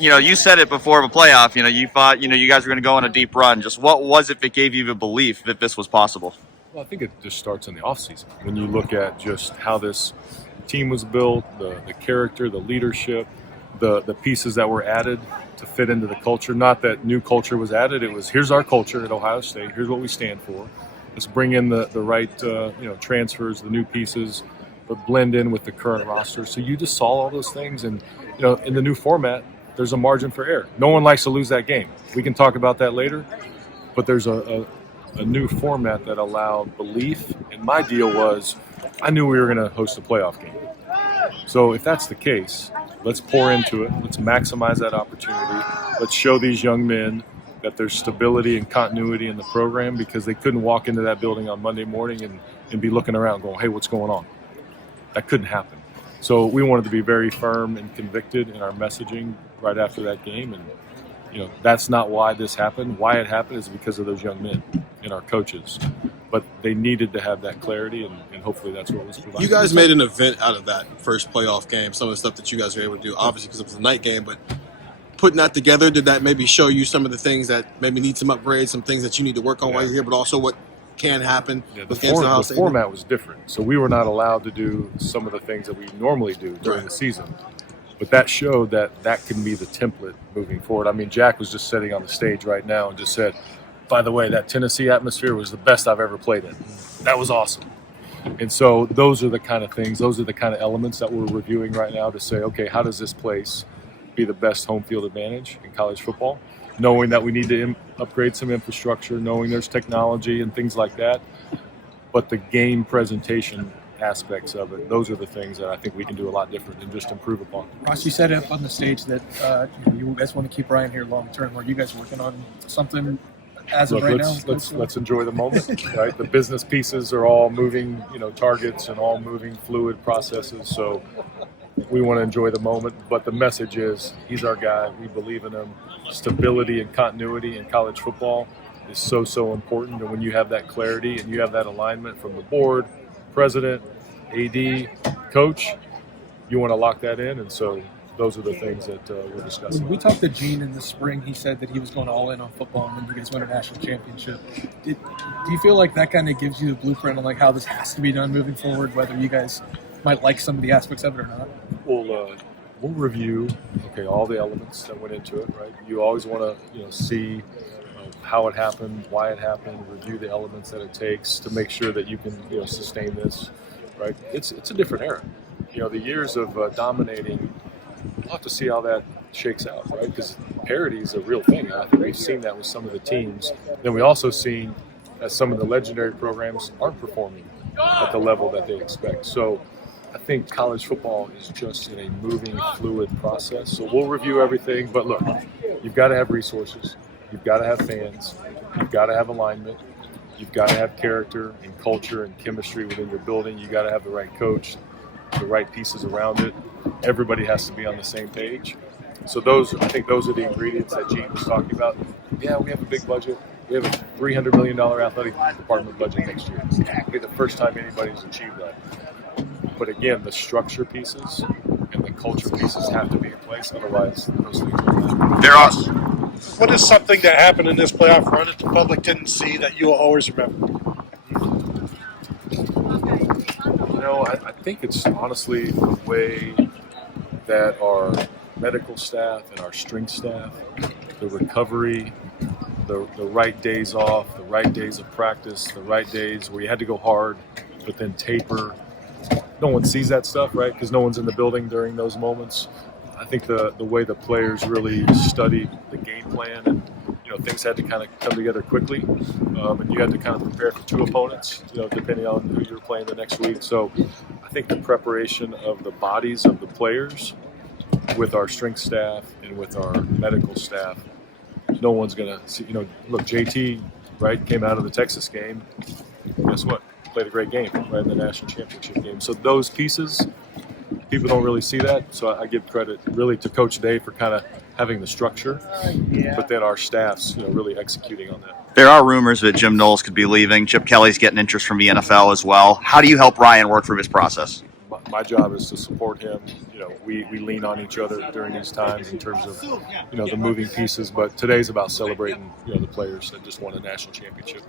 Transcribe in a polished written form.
you said it before the playoff. You thought, you guys were going to go on a deep run. Just what was it that gave you the belief that this was possible? Well, I think it just starts in the offseason. When you look at just how this team was built, the character, the leadership, the pieces that were added to fit into the culture. Not that new culture was added. It was, here's our culture at Ohio State. Here's what we stand for. Let's bring in the right transfers, the new pieces, but blend in with the current roster. So you just saw all those things. And, in the new format, there's a margin for error. No one likes to lose that game. We can talk about that later. But there's a new format that allowed belief. And my deal was, I knew we were going to host a playoff game. So if that's the case, let's pour into it. Let's maximize that opportunity. Let's show these young men that there's stability and continuity in the program, because they couldn't walk into that building on Monday morning and be looking around going, hey, what's going on? That couldn't happen. So we wanted to be very firm and convicted in our messaging right after that game. And, that's not why this happened. Why it happened is because of those young men and our coaches. But they needed to have that clarity, and hopefully that's what was provided. You guys made an event out of that first playoff game, some of the stuff that you guys were able to do, obviously because it was a night game, but putting that together, did that maybe show you some of the things that maybe need some upgrades, some things that you need to work on while you're here, but also what can happen with the format was different. So we were not allowed to do some of the things that we normally do during the season. But that showed that can be the template moving forward. I mean, Jack was just sitting on the stage right now and just said, by the way, that Tennessee atmosphere was the best I've ever played in. That was awesome. And so those are the kind of things, those are the kind of elements that we're reviewing right now to say, okay, how does this place be the best home field advantage in college football? Knowing that we need to upgrade some infrastructure, knowing there's technology and things like that. But the game presentation aspects of it, those are the things that I think we can do a lot different and just improve upon. Ross, you said up on the stage that you guys want to keep Ryan here long term. Are you guys working on something as of right now? Let's enjoy the moment, right? The business pieces are all moving, targets and all moving fluid processes. So we want to enjoy the moment, but the message is he's our guy. We believe in him. Stability and continuity in college football is so important. And when you have that clarity and you have that alignment from the board, president, AD, coach, you want to lock that in. And so those are the things that we're discussing. When we talked to Gene in the spring, he said that he was going all in on football, and then you guys won a national championship. Do you feel like that kind of gives you the blueprint on how this has to be done moving forward, whether you guys might like some of the aspects of it or not? We'll review, all the elements that went into it, right? You always want to, see how it happened, why it happened, review the elements that it takes to make sure that you can, sustain this, right? It's a different era. The years of dominating, we'll have to see how that shakes out, right? Because parity is a real thing. I think we've seen that with some of the teams. Then we also seen that some of the legendary programs aren't performing at the level that they expect. So I think college football is just in a moving, fluid process. So we'll review everything. But look, you've got to have resources. You've got to have fans. You've got to have alignment. You've got to have character and culture and chemistry within your building. You've got to have the right coach, the right pieces around it. Everybody has to be on the same page. So I think those are the ingredients that Gene was talking about. Yeah, we have a big budget. We have a $300 million athletic department budget next year. It's the first time anybody's achieved that. But again, the structure pieces and the culture pieces have to be in place. Otherwise, those things don't happen. What is something that happened in this playoff run that the public didn't see that you will always remember? I think it's honestly the way that our medical staff and our strength staff, the recovery, the right days off, the right days of practice, the right days where you had to go hard, but then taper. No one sees that stuff, right? Because no one's in the building during those moments. I think the way the players really studied the game plan and things had to kind of come together quickly, and you had to kind of prepare for two opponents, depending on who you're playing the next week. So I think the preparation of the bodies of the players with our strength staff and with our medical staff, no one's going to see, look, JT, right, came out of the Texas game. Guess what? Played a great game, right, in the national championship game. So those pieces, people don't really see that. So I give credit really to Coach Dave for kind of having the structure, but then our staff's, really executing on that. There are rumors that Jim Knowles could be leaving. Chip Kelly's getting interest from the NFL as well. How do you help Ryan work through his process? my job is to support him. We lean on each other during these times in terms of the moving pieces. But today's about celebrating the players that just won a national championship.